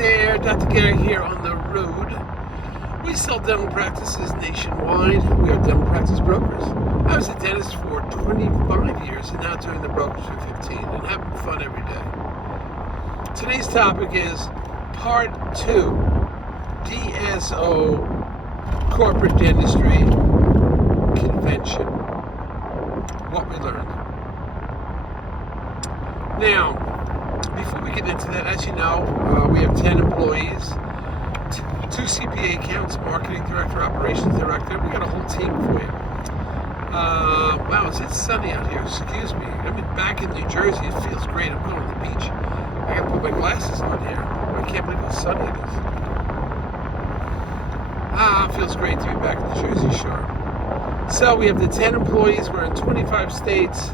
there, Dr. Gary here on the road. We sell dental practices nationwide. We are dental practice brokers. I was a dentist for 25 years and now doing the brokerage for 15 and having fun every day. Today's topic is Part 2, DSO Corporate Dentistry Convention. What we learned. Now, before we get into that, as you know, we have 10 employees, 2 CPA accounts, marketing director, operations director. We got a whole team for you. Wow, it's sunny out here. Excuse me. I'm back in New Jersey. It feels great. I'm going to the beach. I got to put my glasses on here. I can't believe how sunny it is. It feels great to be back in the Jersey Shore. So we have the 10 employees. We're in 25 states.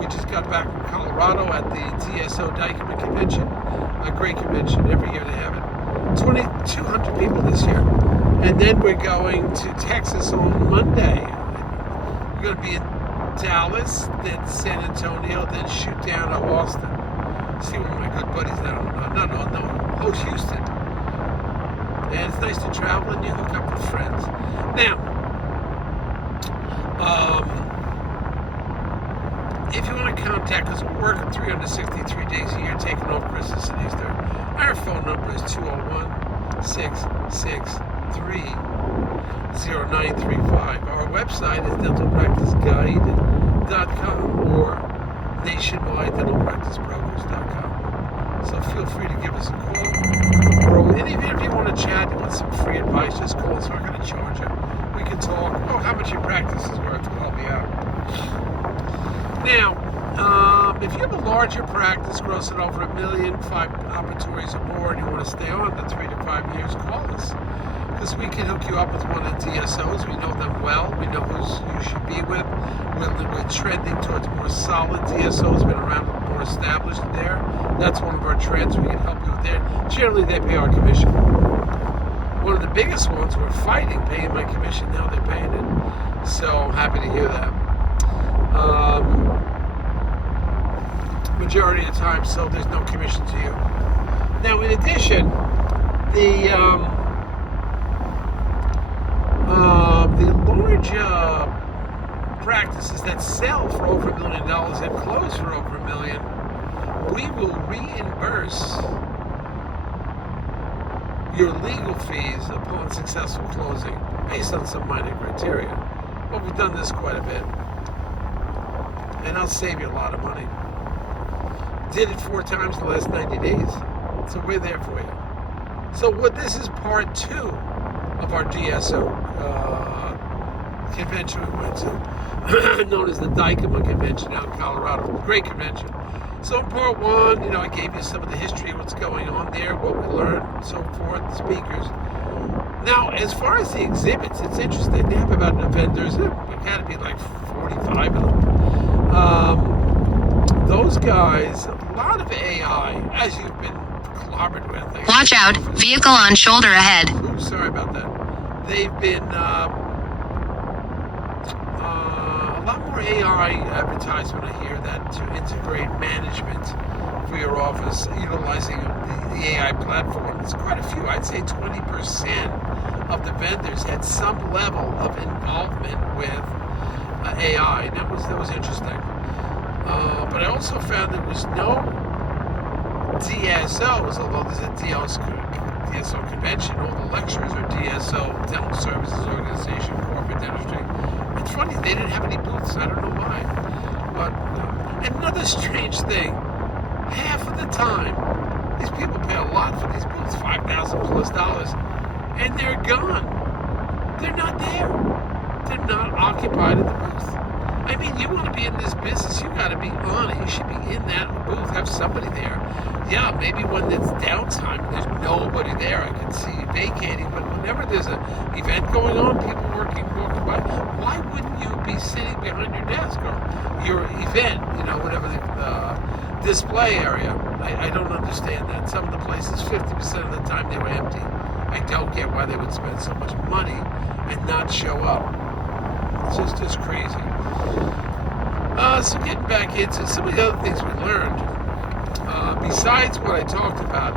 We just got back from Colorado at the DSO Dykema convention. A great convention. Every year they have it. 2,200 people this year. And then we're going to Texas on Monday. We're going to be in Dallas, then San Antonio, then shoot down to Austin. See one of my good buddies down, Houston. And it's nice to travel and you hook up with friends. Now, if you want to contact us, we're working 363 days a year, taking off Christmas and Easter. Our phone number is 201-663-0935. Our website is dentalpracticeguide.com or nationwide-dentalpracticebrokers.com. So feel free to give us a call. Or any of you, if you want to chat, you want some free advice, just call us. We're not going to charge you. We can talk. Oh, how much your practice is worth to help you out. Now, if you have a larger practice grossing over $1 million, 5 operatories or more, and you want to stay on for 3 to 5 years, call us. Because we can hook you up with one of the DSOs. We know them well. We know who you should be with. We're trending towards more solid DSOs, been around, more established there. That's one of our trends. We can help you with there. Generally, they pay our commission. One of the biggest ones we're fighting, paying my commission. Now they're paying it. So I'm happy to hear that. Majority of the time, so there's no commission to you. Now, in addition, the large practices that sell for over $1 million and close for over $1 million, we will reimburse your legal fees upon successful closing based on some minor criteria. But we've done this quite a bit. And I'll save you a lot of money. Did it 4 times in the last 90 days. So we're there for you. So this is part 2 of our DSO convention we went to, known as the Dykema convention out in Colorado. Great convention. So in part 1, I gave you some of the history of what's going on there, what we learned, and so forth, the speakers. Now, as far as the exhibits, it's interesting. They have about the vendors. We've got to be like 45 of them. Those guys, a lot of AI, as you've been clobbered with. Watch out, vehicle on shoulder ahead. Ooh, sorry about that. They've been a lot more AI advertisement. I hear that to integrate management for your office, utilizing the AI platform. It's quite a few. I'd say 20% of the vendors had some level of involvement with AI. That was interesting. But I also found there was no DSOs, although there's a DSO convention. All the lecturers are DSO, dental services organization, corporate dentistry. It's funny, they didn't have any booths. I don't know why. But another strange thing, half of the time, these people pay a lot for these booths, $5,000+, and they're gone. They're not there. They're not occupied at the booth. I mean, you want to be in this business, you got to be on it. You should be in that booth, have somebody there. Yeah, maybe when it's downtime, there's nobody there. I can see you vacating, but whenever there's an event going on, people walking by, why wouldn't you be sitting behind your desk or your event, whatever the display area? I don't understand that. Some of the places, 50% of the time, they were empty. I don't get why they would spend so much money and not show up. It's just crazy. So getting back into some of the other things we learned, besides what I talked about,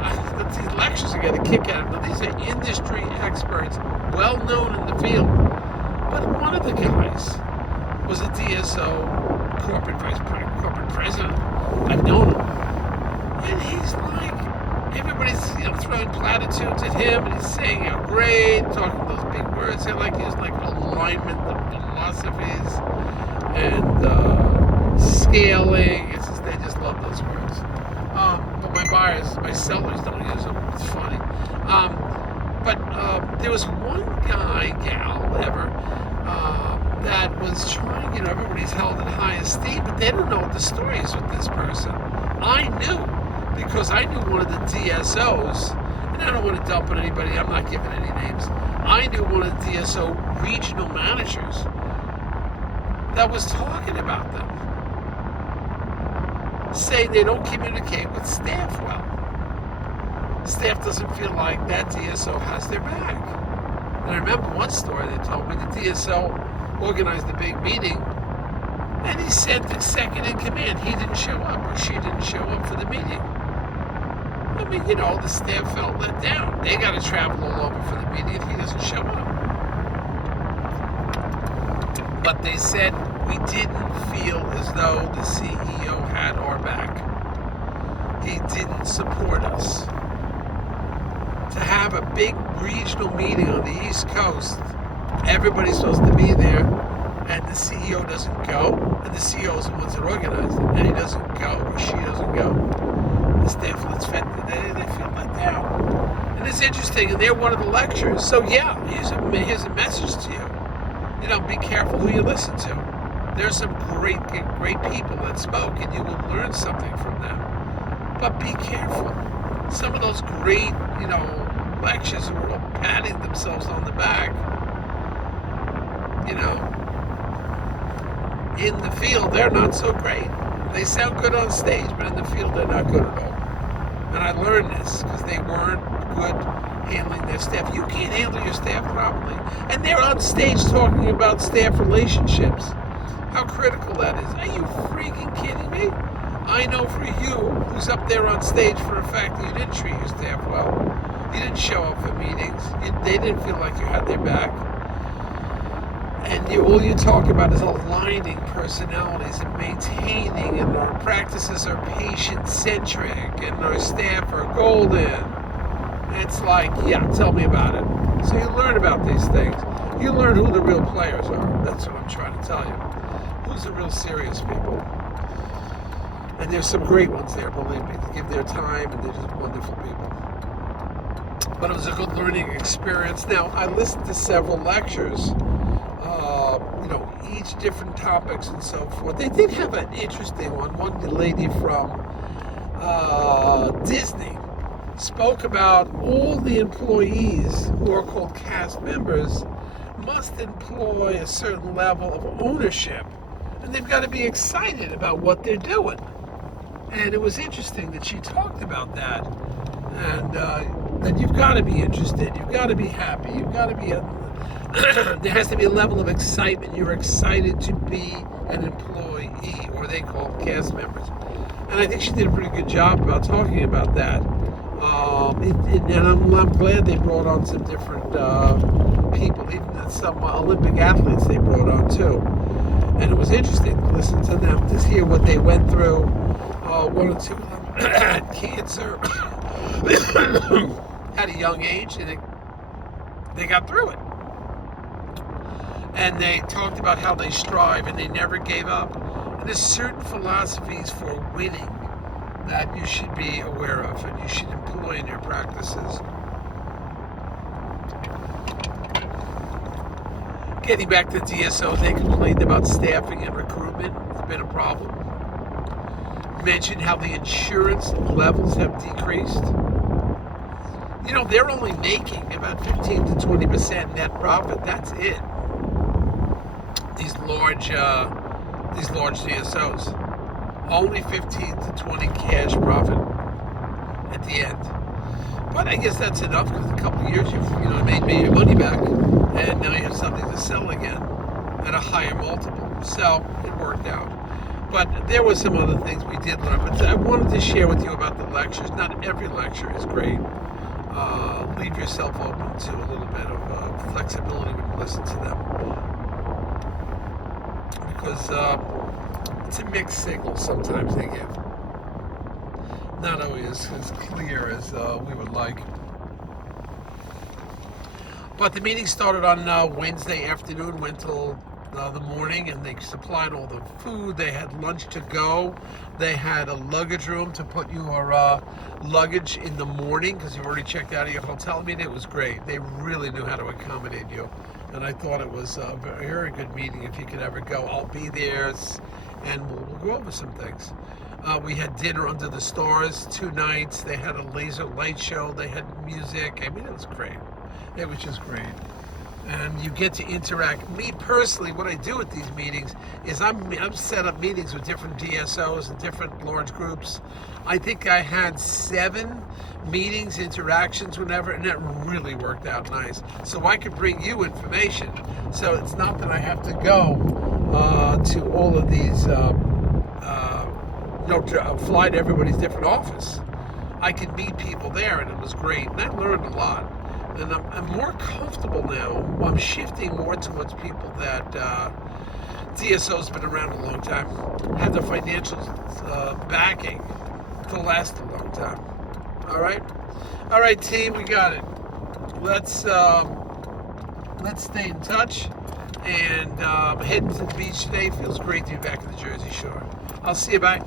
these lectures are getting a kick out of them. These are industry experts, well known in the field. But one of the guys was a DSO corporate president. I've known him. And he's like, everybody's throwing platitudes at him, and he's saying how great, talking those big words. They're like his alignment of philosophies and scaling. They just love those words. But my sellers don't use them. It's funny. But there was one gal, whatever, that was trying, everybody's held in high esteem, but they don't know what the story is with this person. I knew, because I knew one of the DSOs, and I don't want to dump on anybody, I'm not giving any names. I knew one of the DSO regional managers that was talking about them, saying they don't communicate with staff well. Staff doesn't feel like that DSO has their back. And I remember one story they told me, the DSO organized a big meeting, and he sent the second in command. He didn't show up, or she didn't show up for the meeting. I mean, the staff felt let down. They got to travel all over for the meeting, and he doesn't show up. But they said, we didn't feel as though the CEO had our back. He didn't support us. To have a big regional meeting on the East Coast, everybody's supposed to be there, and the CEO doesn't go, and the CEO is the ones that organize it, and he doesn't go, or she doesn't go. The staff they feel let down. And it's interesting, and they're one of the lecturers. So yeah, here's a message to you. Be careful who you listen to. There's some great people that spoke, and you will learn something from them. But be careful. Some of those great, lectures who are all patting themselves on the back, in the field, they're not so great. They sound good on stage, but in the field, they're not good at all. And I learned this because they weren't good handling their staff. You can't handle your staff properly. And they're on stage talking about staff relationships. How critical that is. Are you freaking kidding me? I know for you, who's up there on stage, for a fact that you didn't treat your staff well. You didn't show up for meetings. They didn't feel like you had their back. And all you talk about is aligning personalities and maintaining, and our practices are patient-centric, and our staff are golden. And it's like, yeah, tell me about it. So you learn about these things. You learn who the real players are. That's what I'm trying to tell you. Who's the real serious people? And there's some great ones there, believe me. They give their time, and they're just wonderful people. But it was a good learning experience. Now, I listened to several lectures, each different topics and so forth. They did have an interesting one. One lady from Disney spoke about all the employees who are called cast members must employ a certain level of ownership, and they've got to be excited about what they're doing. And it was interesting that she talked about that, and that you've got to be interested, you've got to be happy, you've got to be there has to be a level of excitement. You're excited to be an employee, or they call them cast members. And I think she did a pretty good job about talking about that. And I'm glad they brought on some different people, even some Olympic athletes they brought on too. And it was interesting to listen to them, to hear what they went through. One or two of them had cancer at a young age, and they got through it. And they talked about how they strive and they never gave up. And there's certain philosophies for winning that you should be aware of and you should employ in your practices. Getting back to DSO, they complained about staffing and recruitment. It's been a problem. Mentioned how the insurance levels have decreased. They're only making about 15 to 20% net profit. That's it. These large DSOs, only 15 to 20 cash profit at the end. But I guess that's enough, because a couple of years you've made your money back, and now you have something to sell again at a higher multiple. So it worked out. But there were some other things we did learn. But I wanted to share with you about the lectures. Not every lecture is great. Leave yourself open to a little bit of flexibility when you listen to them. Because it's a mixed signal sometimes they give. Not always as clear as we would like. But the meeting started on Wednesday afternoon, went till the morning, and they supplied all the food. They had lunch to go. They had a luggage room to put your luggage in the morning because you've already checked out of your hotel. I mean, it was great. They really knew how to accommodate you. And I thought it was a very good meeting. If you could ever go, I'll be there, and we'll go over some things. We had dinner under the stars 2 nights. They had a laser light show. They had music. I mean, it was great. It was just great. And you get to interact. Me personally, what I do at these meetings is I'm set up meetings with different DSOs and different large groups. I think I had 7 meetings, interactions, whatever, and that really worked out nice. So I could bring you information. So it's not that I have to go to all of these, fly to everybody's different office. I could meet people there, and it was great. And I learned a lot. And I'm more comfortable now. I'm shifting more towards people that DSO's been around a long time, have the financial backing to last a long time. All right, team, we got it. Let's stay in touch. And heading to the beach today. Feels great to be back in the Jersey Shore. I'll see you. Bye.